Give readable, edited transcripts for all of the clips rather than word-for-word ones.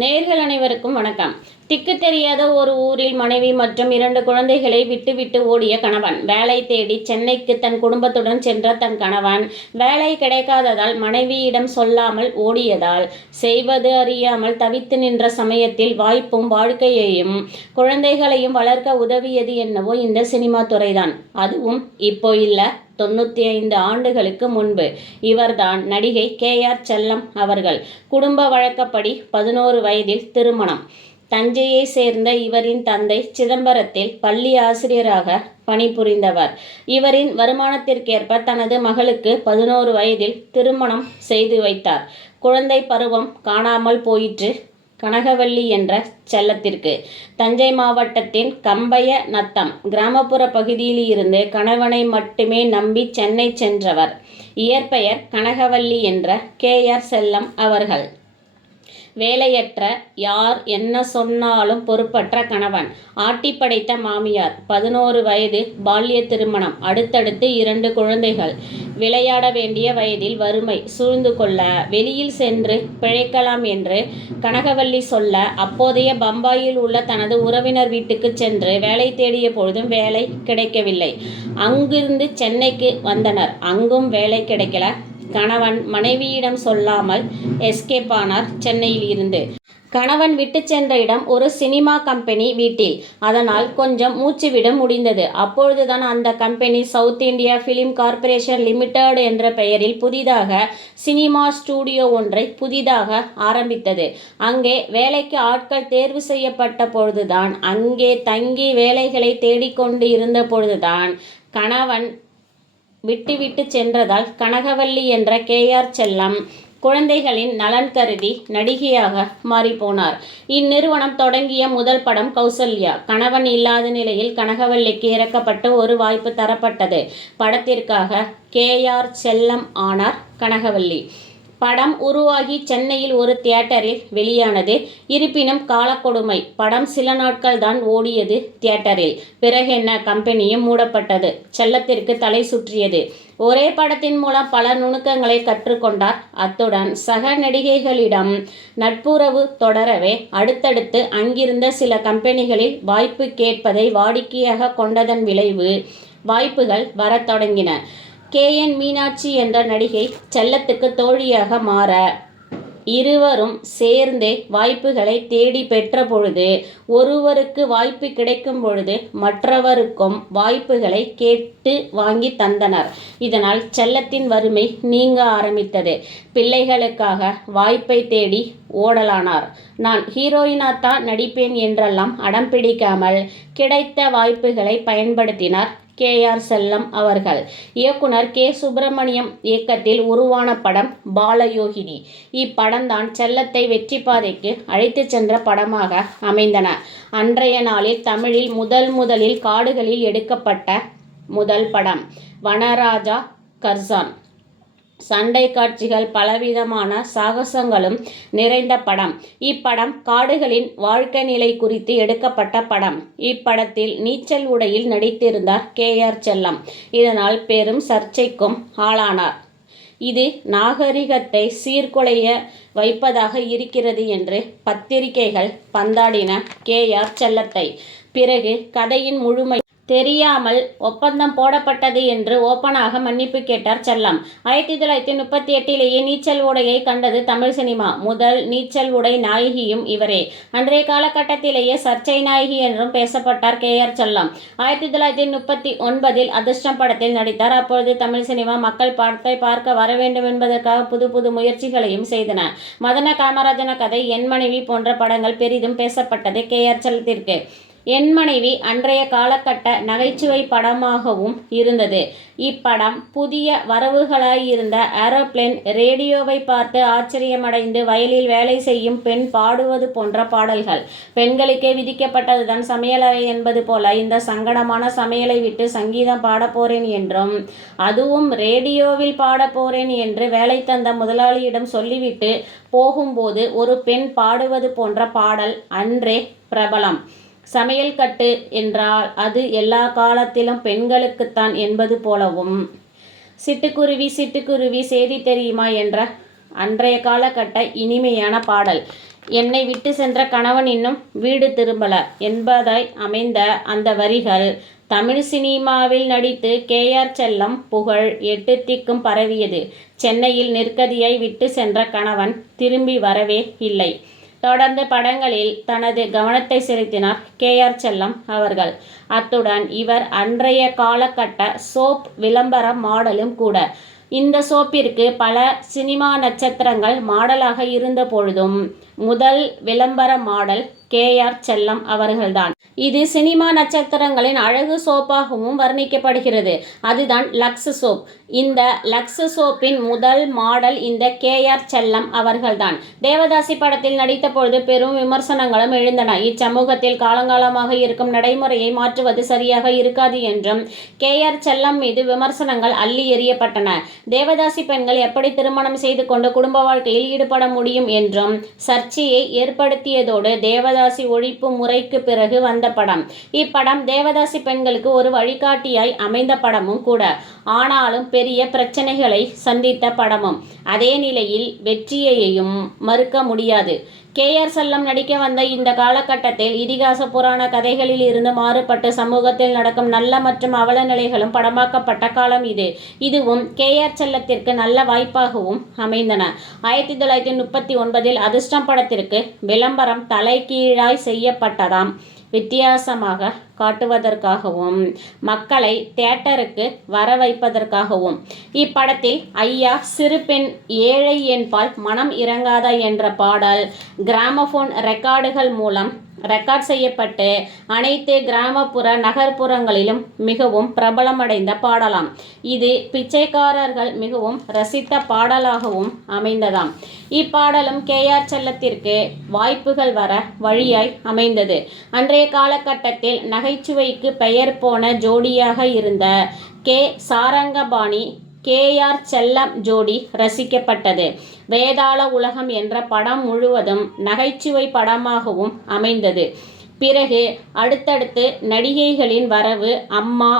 நேயர்கள் அனைவருக்கும் வணக்கம். திக்கு தெரியாத ஒரு ஊரில் மனைவி மற்றும் 2 குழந்தைகளை விட்டுவிட்டு ஓடிய கணவன். வேலை தேடி சென்னைக்கு தன் குடும்பத்துடன் சென்ற தன் கணவன் வேலை கிடைக்காததால் மனைவியிடம் சொல்லாமல் ஓடியதால் செய்வது அறியாமல் தவித்து நின்ற சமயத்தில் வாய்ப்பும் வாழ்க்கையையும் குழந்தைகளையும் வளர்க்க உதவியது என்னவோ இந்த சினிமா துறைதான். அதுவும் இப்போ இல்ல, 95 ஆண்டுகளுக்கு முன்பு. இவர்தான் நடிகை KR செல்லம் அவர்கள். குடும்ப வழக்கப்படி 11 வயதில் திருமணம். தஞ்சையை சேர்ந்த இவரின் தந்தை சிதம்பரத்தில் பள்ளி ஆசிரியராக பணிபுரிந்தவர். இவரின் வருமானத்திற்கேற்ப தனது மகளுக்கு 11 வயதில் திருமணம் செய்து வைத்தார். குழந்தை பருவம் காணாமல் போயிற்று கனகவள்ளி என்ற செல்லத்திற்கு. தஞ்சை மாவட்டத்தின் கம்பய நத்தம் கிராமப்புற பகுதியில் இருந்து கணவனை மட்டுமே நம்பி சென்னை சென்றவர். இயற்பெயர் கனகவள்ளி என்ற KR செல்லம் அவர்கள். வேலையற்ற, யார் என்ன சொன்னாலும் பொறுப்பற்ற கணவன், ஆட்டி படைத்த மாமியார், 11 வயது பால்ய திருமணம், அடுத்தடுத்து 2 குழந்தைகள், விளையாட வேண்டிய வயதில் வறுமை சூழ்ந்து கொள்ள வெளியில் சென்று பிழைக்கலாம் என்று கனகவள்ளி சொல்ல, அப்போதைய பம்பாயில் உள்ள தனது உறவினர் வீட்டுக்கு சென்று வேலை தேடிய பொழுதும் வேலை கிடைக்கவில்லை. அங்கிருந்து சென்னைக்கு வந்தனர். அங்கும் வேலை கிடைக்கல. கணவன் மனைவியிடம் சொல்லாமல் எஸ்கேப் ஆனார் சென்னையில் இருந்து. கணவன் விட்டு சென்ற இடம் ஒரு சினிமா கம்பெனி வீட்டில். அதனால் கொஞ்சம் மூச்சு விட முடிந்தது. அப்பொழுதுதான் அந்த company south India film corporation limited என்ற பெயரில் புதிதாக சினிமா ஸ்டுடியோ ஒன்றை புதிதாக ஆரம்பித்தது. அங்கே வேலைக்கு ஆட்கள் தேர்வு செய்யப்பட்ட பொழுதுதான், அங்கே தங்கி வேலைகளை தேடிக்கொண்டு இருந்த பொழுதுதான் கணவன் விட்டு சென்றதால் கனகவள்ளி என்ற KR செல்லம் குழந்தைகளின் நலன் கருதி நடிகையாக மாறிப்போனார். இந்நிறுவனம் தொடங்கிய முதல் படம் கௌசல்யா. கணவன் இல்லாத நிலையில் கனகவல்லிக்கு இறக்கப்பட்டு ஒரு வாய்ப்பு தரப்பட்டது. படத்திற்காக KR செல்லம் ஆனார் கனகவல்லி. படம் உருவாகி சென்னையில் ஒரு தியேட்டரில் வெளியானது. இருப்பினும் காலக்கொடுமை. படம் சில நாட்கள் தான் ஓடியது தியேட்டரில். பிறகென்ன, கம்பெனியும் மூடப்பட்டது. செல்லத்திற்கு தலை சுற்றியது. ஒரே படத்தின் மூலம் பல நுணுக்கங்களை கற்றுக்கொண்டார். அத்துடன் சக நடிகைகளிடம் நட்புறவு தொடரவே அடுத்தடுத்து அங்கிருந்த சில கம்பெனிகளில் வாய்ப்பு கேட்பதை வாடிக்கையாக கொண்டதன் விளைவு வாய்ப்புகள் வரத் தொடங்கின. KN மீனாட்சி என்ற நடிகை செல்லத்துக்கு தோழியாக மாற, இருவரும் சேர்ந்தே வாய்ப்புகளை தேடி பெற்ற பொழுது, ஒருவருக்கு வாய்ப்பு கிடைக்கும் பொழுது மற்றவருக்கும் வாய்ப்புகளை கேட்டு வாங்கி தந்தனர். இதனால் செல்லத்தின் வறுமை நீங்க ஆரம்பித்தது. பிள்ளைகளுக்காக வாய்ப்பை தேடி ஓடலானார். நான் ஹீரோயினாத்தான் நடிப்பேன் என்றெல்லாம் அடம் பிடிக்காமல் கிடைத்த வாய்ப்புகளை பயன்படுத்தினார் KR செல்லம் அவர்கள். இயக்குனர் K. சுப்பிரமணியம் இயக்கத்தில் உருவான படம் பாலயோகினி. இப்படம்தான் செல்லத்தை வெற்றி பாதைக்கு அழைத்து சென்ற படமாக அமைந்தன. அன்றைய நாளில் தமிழில் முதலில் காடுகளில் எடுக்கப்பட்ட முதல் படம் வனராஜா கர்சான். சண்டை காட்சிகள், பலவிதமான சாகசங்களும் நிறைந்த படம். இப்படம் காடுகளின் வாழ்க்கை நிலை குறித்து எடுக்கப்பட்ட படம். இப்படத்தில் நீச்சல் உடையில் நடித்திருந்தார் KR செல்லம். இதனால் பெரும் சர்ச்சைக்கும் ஆளானார். இது நாகரிகத்தை சீர்குலைய வைப்பதாக இருக்கிறது என்று பத்திரிகைகள் பந்தாடின KR செல்லத்தை. பிறகு கதையின் முழுமை தெரியாமல் ஒப்பந்தம் போடப்பட்டது என்று ஓப்பனாக மன்னிப்பு கேட்டார் செல்லம். 1938 நீச்சல் உடையை கண்டது தமிழ் சினிமா. முதல் நீச்சல் உடை நாயகியும் இவரே. அன்றைய காலகட்டத்திலேயே சர்ச்சை நாயகி என்றும் பேசப்பட்டார் KR செல்லம். 1939 அதிர்ஷ்டம் படத்தில் நடித்தார். அப்பொழுது தமிழ் சினிமா மக்கள் படத்தை பார்க்க வர வேண்டும் என்பதற்காக புது முயற்சிகளையும் செய்தன. மதன காமராஜன கதை, என் மனைவி போன்ற படங்கள் பெரிதும் பேசப்பட்டது KR செல்லத்திற்கு. என் மனைவி அன்றைய காலகட்ட நகைச்சுவை படமாகவும் இருந்தது. இப்படம் புதிய வரவுகளாயிருந்த ஏரோப்ளேன், ரேடியோவை பார்த்து ஆச்சரியமடைந்து வயலில் வேலை செய்யும் பெண் பாடுவது போன்ற பாடல்கள். பெண்களுக்கே விதிக்கப்பட்டதுதான் சமையலறை என்பது போல இந்த சங்கடமான சமையலை விட்டு சங்கீதம் பாடப்போறேன் என்றும், அதுவும் ரேடியோவில் பாடப்போறேன் என்று வேலை தந்த முதலாளியிடம் சொல்லிவிட்டு போகும்போது ஒரு பெண் பாடுவது போன்ற பாடல் அன்றே பிரபலம். சமையல் கட்டு என்றால் அது எல்லா காலத்திலும் பெண்களுக்குத்தான் என்பது போலவும், சிட்டுக்குருவி செய்தி தெரியுமா என்ற அன்றைய காலகட்ட இனிமையான பாடல். என்னை விட்டு சென்ற கணவன் இன்னும் வீடு திரும்பல என்பதாய் அமைந்த அந்த வரிகள் தமிழ் சினிமாவில் நடித்து கேஆர் செல்லம் புகழ் 8 திக்கும் பரவியது. சென்னையில் நிர்கதியாய் விட்டு சென்ற கணவன் திரும்பி வரவே இல்லை. தொடர்ந்து படங்களில் தனது கவனத்தை செலுத்தினார் கேஆர் செல்லம் அவர்கள். அத்துடன் இவர் அன்றைய காலகட்ட சோப் விளம்பர மாடலும் கூட. இந்த சோப்பிற்கு பல சினிமா நட்சத்திரங்கள் மாடலாக இருந்த பொழுதும் முதல் விளம்பர மாடல் கேஆர் செல்லம் அவர்கள்தான். இது சினிமா நட்சத்திரங்களின் அழகு சோப்பாகவும் வர்ணிக்கப்படுகிறது. அதுதான் லக்ஸ் சோப். இந்த லக்ஸ் சோப்பின் முதல் மாடல் இந்த கேஆர் செல்லம் அவர்கள்தான். தேவதாசி படத்தில் நடித்த பொழுது பெரும் விமர்சனங்களும் எழுந்தன. இச்சமூகத்தில் காலங்காலமாக இருக்கும் நடைமுறையை மாற்றுவது சரியாக இருக்காது என்றும் கேஆர் செல்லம் மீது விமர்சனங்கள் அள்ளி எறியப்பட்டன. தேவதாசி பெண்கள் எப்படி திருமணம் செய்து கொண்டு குடும்ப வாழ்க்கையில் ஈடுபட முடியும் என்றும் சர்ச்சையை ஏற்படுத்தியதோடு தேவதாசி ஒழிப்பு முறைக்கு பிறகு வந்த படம். இப்படம் தேவதாசி பெண்களுக்கு ஒரு வழிகாட்டியாய் அமைந்த படமும் கூட. ஆனாலும் பெரிய பிரச்சனைகளை சந்தித்த படமும். அதே நிலையில் வெற்றியையும் மறுக்க முடியாது. கேஆர் செல்லம் நடிக்க வந்த இந்த காலகட்டத்தில் இதிகாச புராண கதைகளில் இருந்து மாறுபட்டு சமூகத்தில் நடக்கும் நல்ல மற்றும் அவல நிலைகளும் படமாக்கப்பட்ட காலம் இது. இதுவும் கேஆர் செல்லத்திற்கு நல்ல வாய்ப்பாகவும் அமைந்தன. 1939 அதிர்ஷ்டம் படத்திற்கு விளம்பரம் தலைகீழாய் செய்யப்பட்டதாம். வித்தியாசமாக காட்டுவதற்காகவும் மக்களை தியேட்டருக்கு வர வைப்பதற்காகவும். இப்படத்தில் ஐயா சிறு பெண் ஏழை என்பால் மனம் இறங்காதா என்ற பாடல் கிராமபோன் ரெக்கார்டுகள் மூலம் ரெக்கார்ட் செய்யப்பட்டு அனைத்து கிராமப்புற நகர்ப்புறங்களிலும் மிகவும் பிரபலமடைந்த பாடலாம். இது பிச்சைக்காரர்கள் மிகவும் ரசித்த பாடலாகவும் அமைந்ததாம். இப்பாடலும் கேஆர் செல்லத்திற்கு வாய்ப்புகள் வர வழியாய் அமைந்தது. அன்றைய காலகட்டத்தில் நகைச்சுவைக்கு பெயர் போன ஜோடியாக இருந்த சாரங்கபாணி கேஆர் செல்லம் ஜோடி ரசிக்கப்பட்டது. வேதாள உலகம் என்ற படம் முழுவதும் நகைச்சுவை படமாகவும் அமைந்தது. பிறகு அடுத்தடுத்து நடிகைகளின் வரவு அம்மா,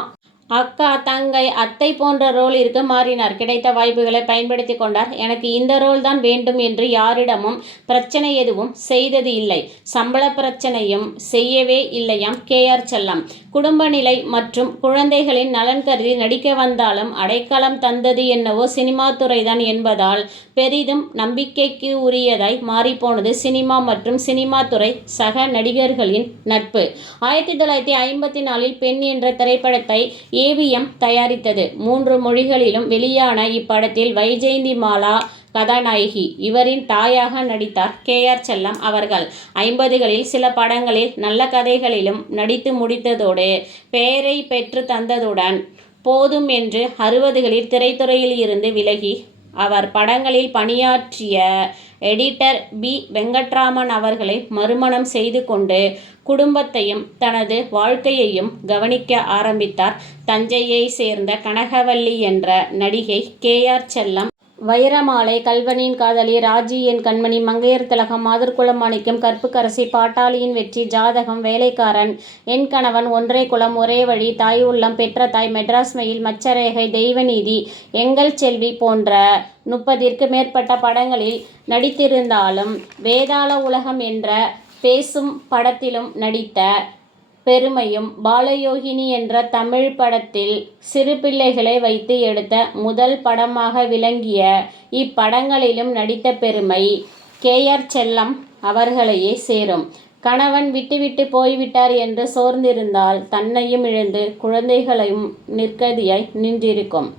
அக்கா, தங்கை, அத்தை போன்ற ரோலிற்கு மாறினார். கிடைத்த வாய்ப்புகளை பயன்படுத்தி கொண்டார். எனக்கு இந்த ரோல் தான் வேண்டும் என்று யாரிடமும் பிரச்சனை எதுவும் செய்தது இல்லை. சம்பள பிரச்சனையும் செய்யவே இல்லையாம் கேஆர் செல்லம். குடும்ப நிலை மற்றும் குழந்தைகளின் நலன் கருதி நடிக்க வந்தாலும் அடைக்கலம் தந்தது என்னவோ சினிமா துறைதான் என்பதால் பெரிதும் நம்பிக்கைக்கு உரியதாய் மாறிப்போனது சினிமா மற்றும் சினிமா துறை சக நடிகர்களின் நட்பு. 1954 பெண் என்ற திரைப்படத்தை ஏவிஎம் தயாரித்தது. 3 மொழிகளிலும் வெளியான இப்படத்தில் வைஜெயந்தி மாலா கதாநாயகி. இவரின் தாயாக நடித்தார் கேஆர் செல்லம் அவர்கள். 50களில் சில படங்களில் நல்ல கதைகளிலும் நடித்து முடித்ததோடு பெயரை பெற்று தந்ததுடன் போதும் என்று 60களில் திரைத்துறையில் இருந்து விலகி அவர் படங்களில் பணியாற்றிய எடிட்டர் பி. வெங்கட்ராமன் அவர்களை மறுமணம் செய்து கொண்டு குடும்பத்தையும் தனது வாழ்க்கையையும் கவனிக்க ஆரம்பித்தார். தஞ்சையை சேர்ந்த கனகவல்லி என்ற நடிகை கேஆர் செல்லம். வைரமாலை, கல்வனின் காதலி, ராஜி, என் கண்மணி, மங்கையர் திலகம், மாதர்குலம் மாணிக்கம், கற்புக்கரசி, பாட்டாளியின் வெற்றி, ஜாதகம், வேலைக்காரன், என் கணவன், ஒன்றே குலம், ஒரே வழி, தாய் உள்ளம், பெற்ற தாய், மெட்ராஸ் மெயில், மச்சரேகை, தெய்வநீதி, எங்கள் செல்வி போன்ற 30ற்கு மேற்பட்ட படங்களில் நடித்திருந்தாலும் வேதாள உலகம் என்ற பேசும் படத்திலும் நடித்த பெருமையும் பாலயோகினி என்ற தமிழ் படத்தில் சிறு பிள்ளைகளை வைத்து எடுத்த முதல் படமாக விளங்கிய இப்படங்களிலும் நடித்த பெருமை கேஆர் செல்லம் அவர்களையே சேரும். கணவன் விட்டுவிட்டு போய்விட்டார் என்று சோர்ந்திருந்தால் தன்னையும் இழந்து குழந்தைகளையும் நிர்கதியாய் நின்றிருக்கும்.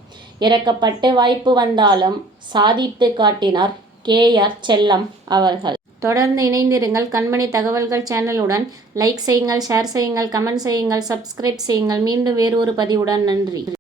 இறக்கப்பட்டு வாய்ப்பு வந்தாலும் சாதித்து காட்டினார் கேஆர் செல்லம் அவர்கள். தொடர்ந்து இணைந்திருங்கள் கண்மணி தகவல்கள் சேனலுடன். லைக் செய்யுங்கள், ஷேர் செய்யுங்கள், கமெண்ட் செய்யுங்கள், சப்ஸ்கிரைப் செய்யுங்கள். மீண்டும் வேறு ஒரு பதிவுடன். நன்றி.